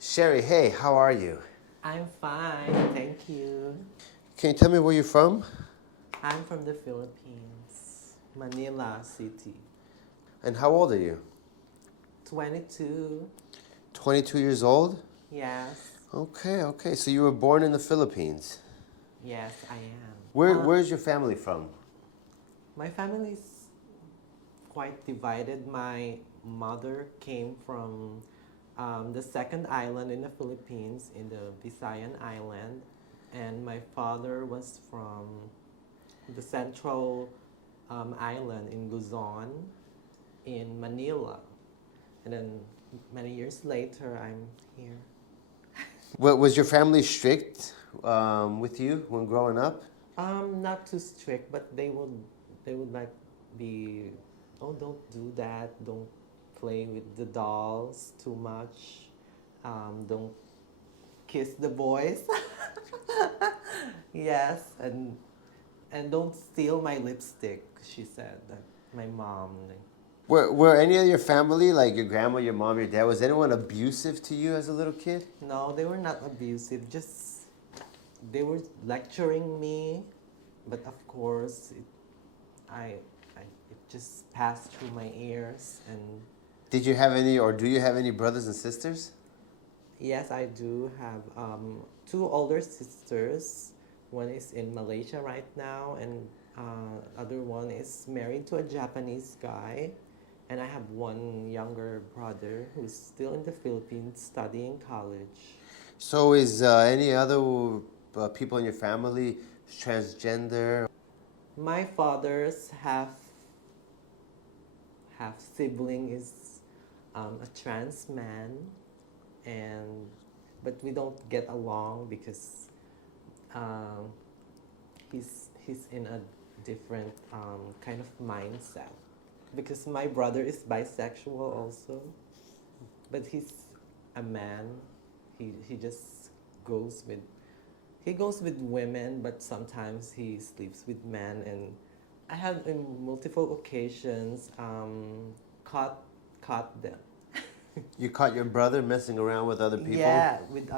Sherry, hey, how are you? I'm fine, thank you. Can you tell me where you're from? I'm from the Philippines, Manila City. And how old are you? 22, 22 years old? yes, Okay. So you were born in the Philippines. yes, I am. Where's your family from? My family is quite divided. My mother came from the second island in the Philippines, in the Visayan Island, and my father was from the central island in Luzon, in Manila. And then many years later, I'm here. Was your family strict with you when growing up? Not too strict, but they would like be, oh, don't do that. Don't play with the dolls too much. Don't kiss the boys. Yes, and don't steal my lipstick. She said that my mom. Were any of your family, like your grandma, your mom, your dad, was anyone abusive to you as a little kid? No, they were not abusive. Just they were lecturing me, but of course, I, it just passed through my ears. And Did you have any, or do you have any brothers and sisters? yes, I do have two older sisters. One is in Malaysia right now, and other one is married to a Japanese guy. And I have one younger brother who's still in the Philippines studying college. So is any other people in your family transgender? My father's half sibling is a trans man, and but we don't get along because um, he's in a different kind of mindset. Because my brother is bisexual also, but he's a man. He just goes with he goes with women, but sometimes he sleeps with men. And I have in multiple occasions caught them. You caught your brother messing around with other people? Yeah, with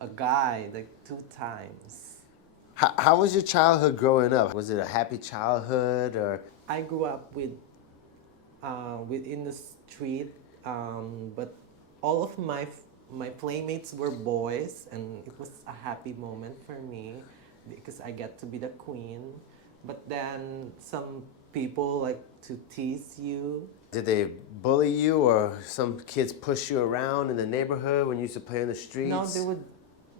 a guy like 2 times. How was your childhood growing up? Was it a happy childhood or? I grew up within the street, but all of my playmates were boys, and it was a happy moment for me because I get to be the queen. But then some people like to tease you. Did they bully you or some kids push you around in the neighborhood when you used to play in the No, streets?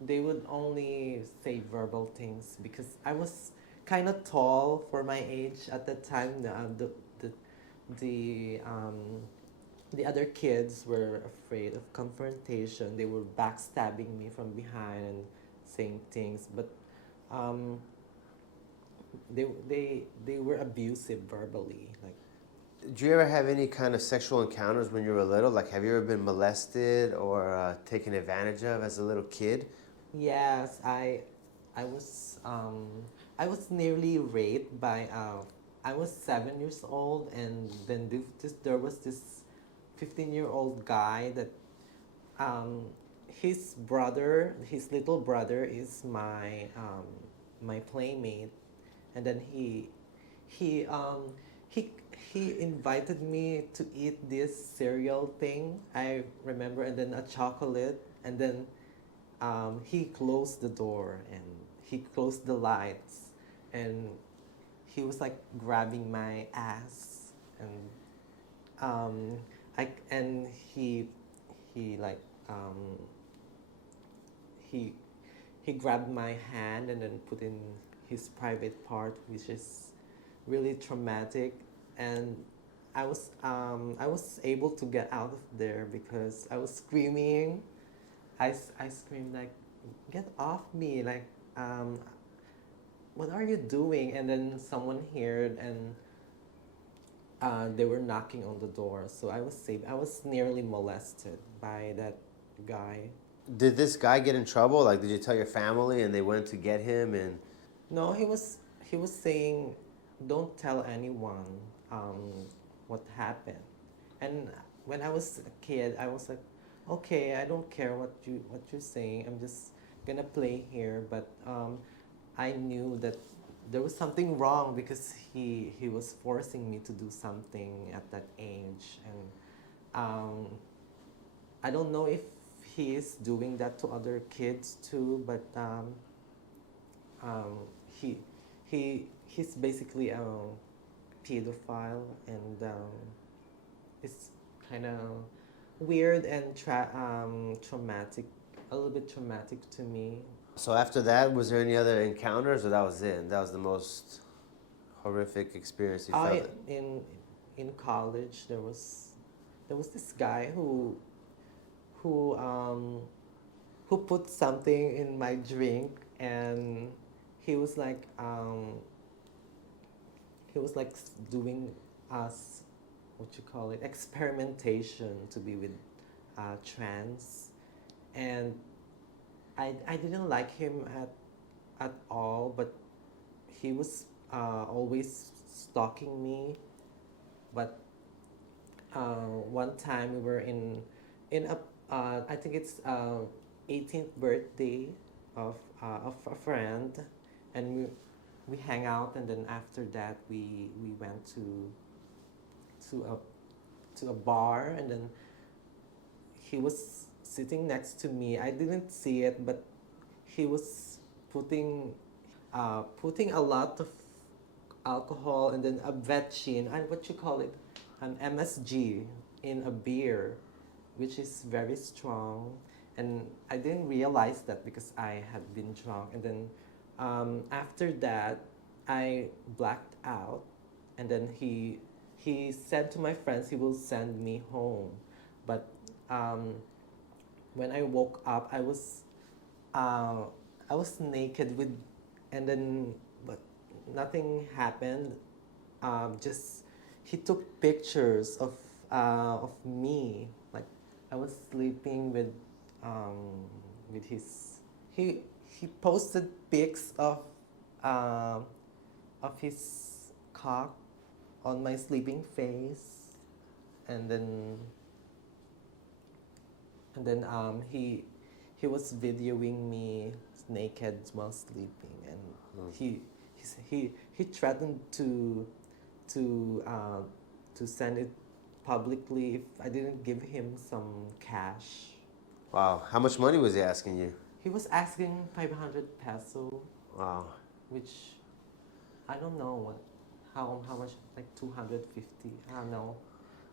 they would only say verbal things because I was kind of tall for my age at the time. The the other kids were afraid of confrontation. They were backstabbing me from behind and saying things, but um, they were abusive verbally. Like, Did you ever have any kind of sexual encounters when you were little? Like, have you ever been molested or taken advantage of as a little kid? yes, I was um, I was nearly raped by I was 7 years old, and then there was this 15-year-old guy that his little brother is my playmate. And then he he he invited me to eat this cereal thing, I remember, and then a chocolate. And then he closed the door and he closed the lights, and he was like grabbing my ass. And um, and he like he he grabbed my hand and then put in his private part, which is really traumatic. And I was able to get out of there because I was screaming. I screamed like, "Get off me!" Like, um, what are you doing? And then someone heard, and they were knocking on the door. So I was safe. I was nearly molested by that guy. Did this guy get in trouble? Like, did you tell your family and they went to get him? And No, he was saying, "Don't tell anyone what happened." And when I was a kid, I was like, okay, I don't care what you're saying. I'm just gonna play here. But I knew that there was something wrong because he was forcing me to do something at that age, and I don't know if he is doing that to other kids too. But um, he he's basically a pedophile, and it's kind of weird and traumatic, a little bit traumatic to me. So after that, was there any other encounters, or that was it? That was the most horrific experience you I felt? in college there was this guy who um, who put something in my drink, and he was like doing us, what you call it, experimentation to be with trans, and I didn't like him at all, but he was always stalking me. But one time we were in a I think it's 18th birthday of a friend, and we hang out, and then after that we went to a bar, and then he was sitting next to me. I didn't see it, but he was putting a lot of alcohol and then a vetchin, and what you call it, an MSG in a beer, which is very strong. And I didn't realize that because I had been drunk. And then after that, I blacked out. And then he said to my friends he will send me home. But when I woke up, I was naked with, and then but nothing happened. Just he took pictures of me, like I was sleeping with his. He posted pics of his cock on my sleeping face, and then he was videoing me naked while sleeping, and he threatened to send it publicly if I didn't give him some cash. Wow. How much money was he asking you? He was asking 500 peso, Wow. which I don't know how much, like 250. I don't know,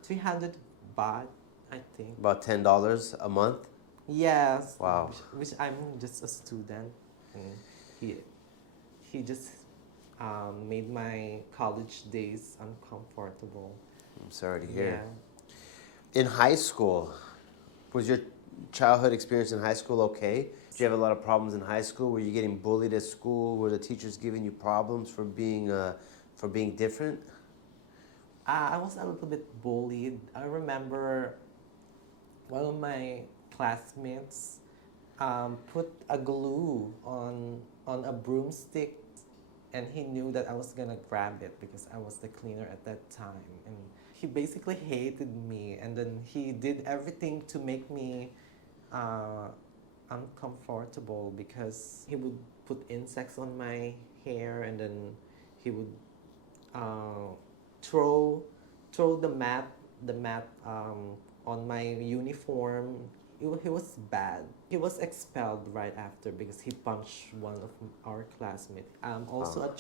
300 baht, I think. About $10 a month? Yes. Wow. Which I'm just a student, and he just made my college days uncomfortable. I'm sorry to hear. Yeah. In high school, was your childhood experience in high school okay? Did you have a lot of problems in high school? Were you getting bullied at school? Were the teachers giving you problems for being different? I was a little bit bullied. I remember one of my classmates put a glue on a broomstick, and he knew that I was gonna grab it because I was the cleaner at that time. And he basically hated me, and then he did everything to make me uncomfortable, because he would put insects on my hair, and then he would throw the mat on my uniform. He was bad. He was expelled right after because he punched one of our classmates. Also a what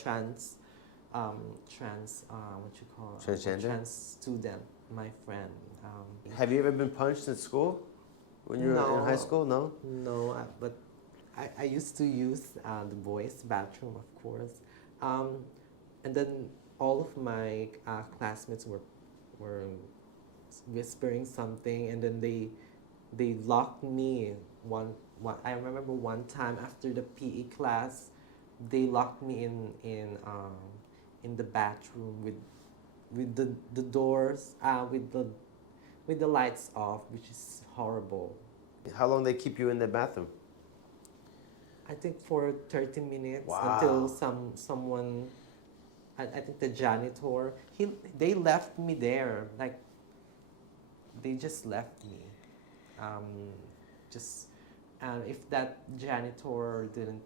you call it? Transgender? Trans student, my friend. Have you ever been punched at school when you were in high school? No? No, but I used to use the boys' bathroom, of course. And then all of my classmates were whispering something, and then they locked me. I remember one time after the PE class, they locked me in the bathroom with the doors with the lights off, which is horrible. How long they keep you in the bathroom? I think for 30 minutes. Wow. Until someone, I think the janitor, they left me there. Like, they just left me. just if that janitor didn't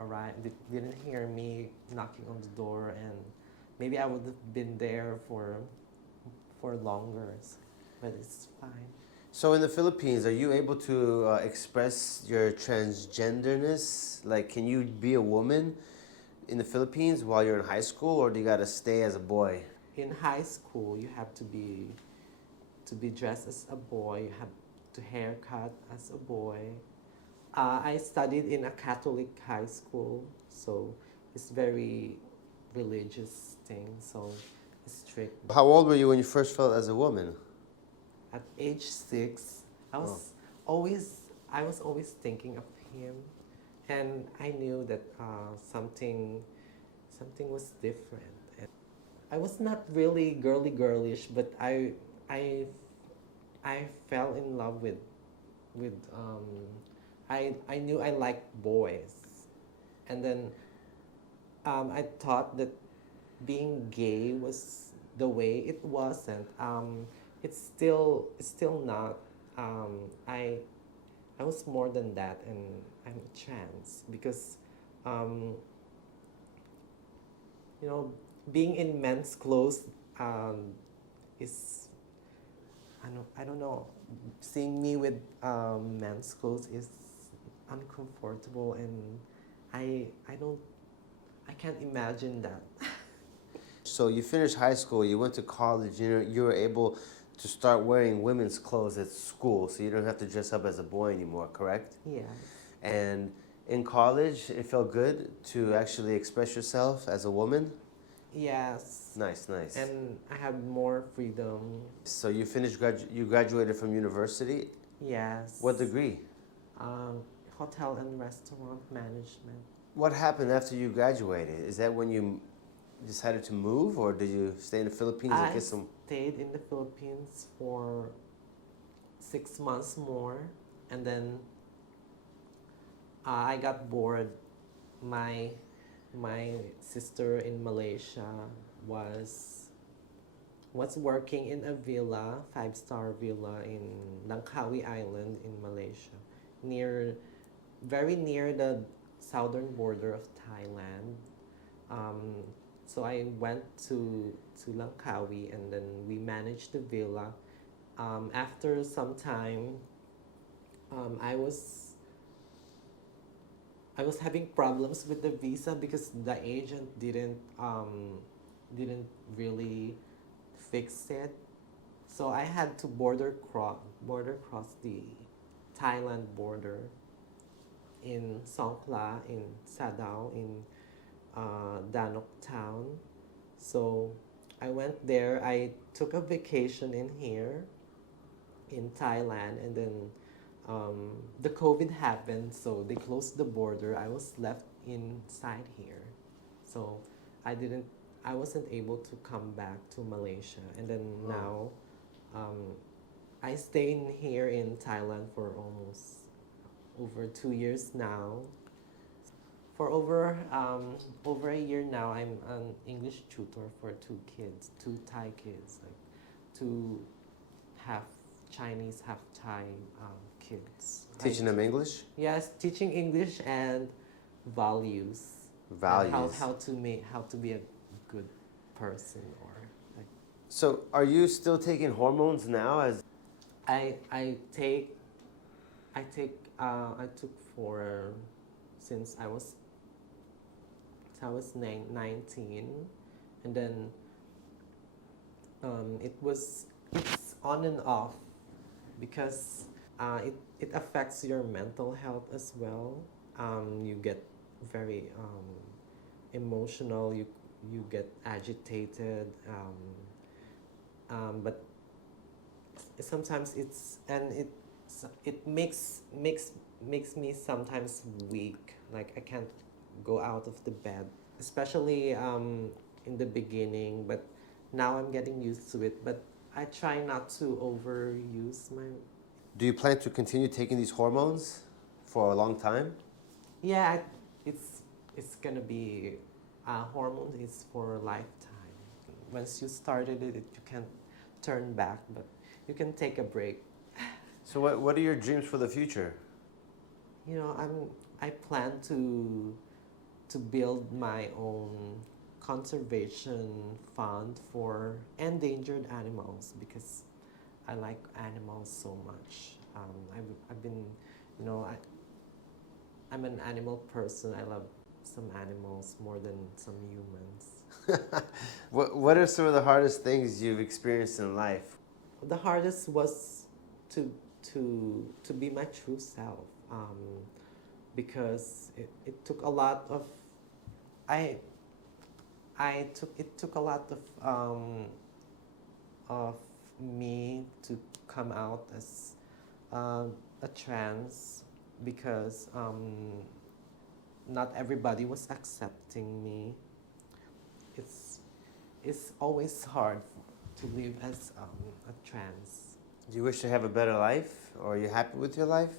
arrive, didn't hear me knocking on the door, and maybe I would have been there for longer, but it's fine. So in the Philippines, are you able to express your transgenderness? Like, can you be a woman in the Philippines while you're in high school, or do you gotta stay as a boy? In high school, you have to be dressed as a boy. You have to haircut as a boy. I studied in a Catholic high school, so it's very religious thing. So it's strict. How old were you when you first felt as a woman? At age 6, I was always thinking of him, and I knew that something was different. And I was not really girlish, but I fell in love with I knew I liked boys, and then I thought that being gay was the way. It wasn't. It's still not. I was more than that, and I'm trans because being in men's clothes is I don't know. Seeing me with men's clothes is uncomfortable, and I can't imagine that. So you finished high school, you went to college, you were able to start wearing women's clothes at school, so you don't have to dress up as a boy anymore, correct? Yeah. And in college, it felt good to actually express yourself as a woman? Yes. Nice, nice. And I have more freedom. So you finished, you graduated from university? Yes. What degree? Hotel and restaurant management. What happened after you graduated? Is that when you decided to move, or did you stay in the Philippines and get some? I stayed in the Philippines for 6 months more, and then I got bored. My sister in Malaysia was working in a villa, 5-star villa in Langkawi Island in Malaysia, very near the southern border of Thailand. So I went to Langkawi, and then we managed the villa. After some time, I was having problems with the visa because the agent didn't really fix it. So I had to border cross the Thailand border in Songkhla, in Sadao, in Danok town. So I went there. I took a vacation in here in Thailand, and then the COVID happened, so they closed the border. I was left inside here, so I wasn't able to come back to Malaysia. And then now I stay in here in Thailand for almost over 2 years now. For over a year now, I'm an English tutor for 2 kids, 2 Thai kids, like 2 half Chinese, half Thai kids. Teaching them English? Yes, teaching English and values. Values. And how to be a good person, or like. So are you still taking hormones now? As I took for since I was 19, and then it's on and off because it affects your mental health as well. You get very emotional. You get agitated. But sometimes it makes me sometimes weak. Like I can't go out of the bed, especially in the beginning. But now I'm getting used to it. But I try not to overuse my. do you plan to continue taking these hormones for a long time? Yeah, it's gonna be hormones is for a lifetime. Once you started it, you can't turn back, but you can take a break. So what are your dreams for the future? You know, I plan to build my own conservation fund for endangered animals because I like animals so much. I've been, you know, I'm an animal person. I love some animals more than some humans. What are some of the hardest things you've experienced in life? The hardest was to to be my true self, because it took a lot of I it took a lot of me to come out as a trans because not everybody was accepting me. It's it's always hard to live as a trans. Do you wish to have a better life, or are you happy with your life?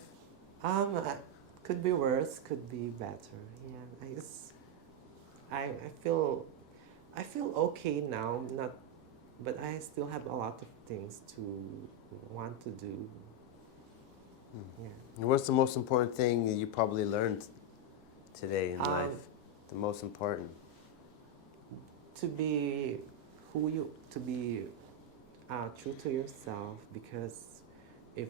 Could be worse, could be better. Yeah, I feel okay now. Not, but I still have a lot of things to want to do. Yeah. And what's the most important thing that you probably learned today in life? The most important. To be to be true to yourself, because if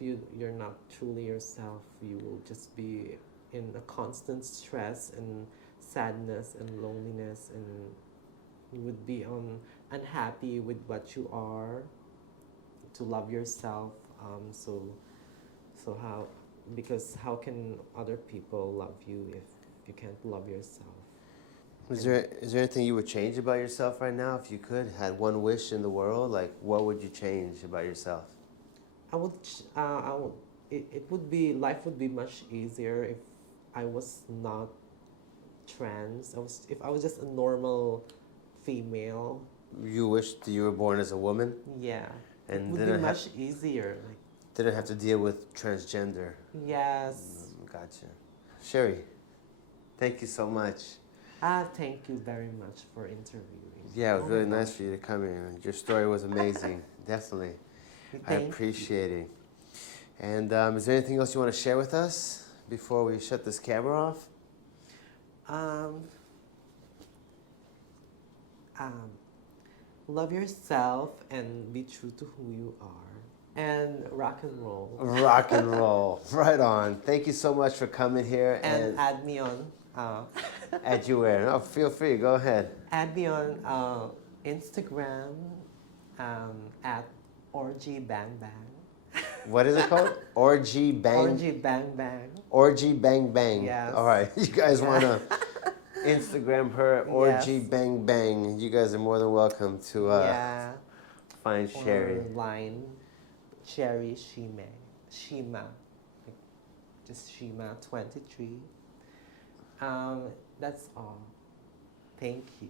you're not truly yourself, you will just be in a constant stress and sadness and loneliness, and you would be unhappy with what you are. To love yourself, so how, because how can other people love you if you can't love yourself? Is there anything you would change about yourself right now if you could? Had one wish in the world, like what would you change about yourself? I would, it would be, life would be much easier if I was not trans. If I was just a normal female. You wished you were born as a woman? Yeah. And it would be much easier. Like, didn't have to deal with transgender. yes. Gotcha. Sherry, thank you so much. Thank you very much for interviewing. Yeah, it was really nice for you to come here. Your story was amazing. Definitely. I appreciate it. And is there anything else you want to share with us before we shut this camera off? Love yourself and be true to who you are. And rock and roll. Rock and roll. Right on. Thank you so much for coming here. And add me on. Add you where? Oh, feel free. Go ahead. Add me on Instagram at Orgy Bang Bang. What is it called? Orgy Bang? Orgy Bang Bang. Orgy Bang Bang. Yes. All right. You guys want to Instagram her, Orgy Yes. Bang Bang. You guys are more than welcome to find Sherry. Online, Sherry Shima. Like, just Shima 23. That's all. Thank you.